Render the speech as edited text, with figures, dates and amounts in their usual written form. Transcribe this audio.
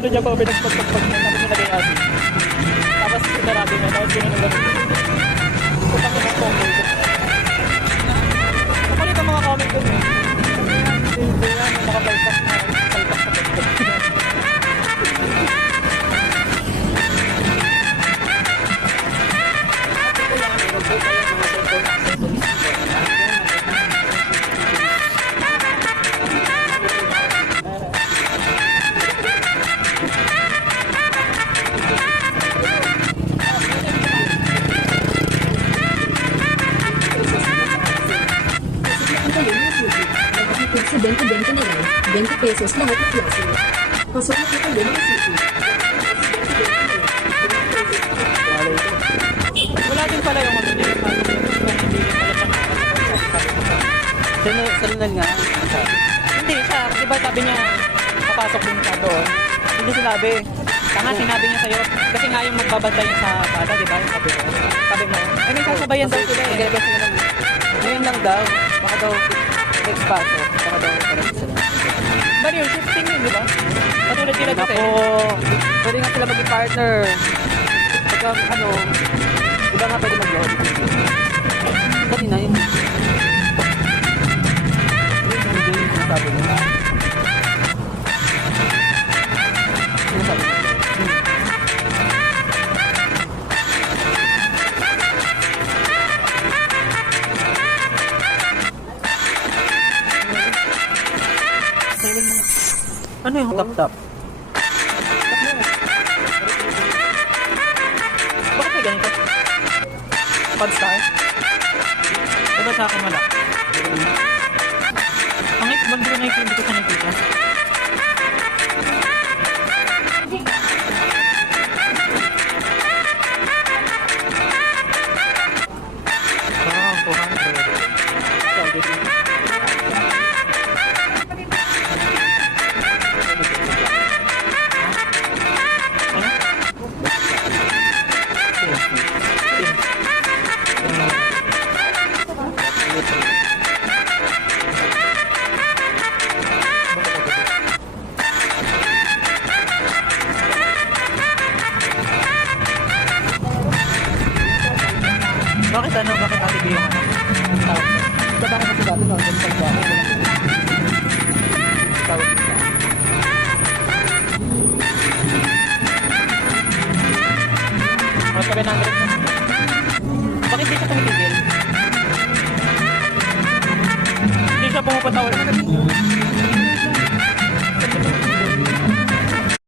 Ano niya pa, pinagpagpagpag niya, tapos nilagay asin. Tapos sinarado niya, tapos ginanong lang. Putang na ng comment ko. Kapalit ang mga comment ko niya. Hindi yan, nakapalpak na, palpak sa pagpag. Sa 20-20 na lang, 20 pesos lahat ng klase. Pasok na kita din ang city. Wala din pala yung ano niya. Sanal nga. Hindi siya, di ba sabi niya, papasok din siya doon. Hindi sinabi. Tanga, sinabi niya sa'yo. Kasi nga yung magbabantay niya sa bata, di ba? Sabi mo. Sabi mo. Eh, may sasabayan daw sila eh. Magalabas sila lang. Ngayon lang daw. Baka daw next pasok. Baka daw parang sila. Bali yun, shifting yun, di ba? Katulad sila kasi. Ako, pwede nga sila maging partner. Pagka ano, iba nga pwede mag-load. Dali na yun. Hindi yung sinasabi mo. Sinasabi mo. Ano yung tap-tap? Bakit may ganito? Pod-star? Diba sa akin wala? Ang ikbang doon na yung hindi ko siya nakita. Ah, 400. Bakit ano? Bakit ate yung ano? Diba ako kasi dati nandun sa bahay. Tawag nila. Mga 700 na.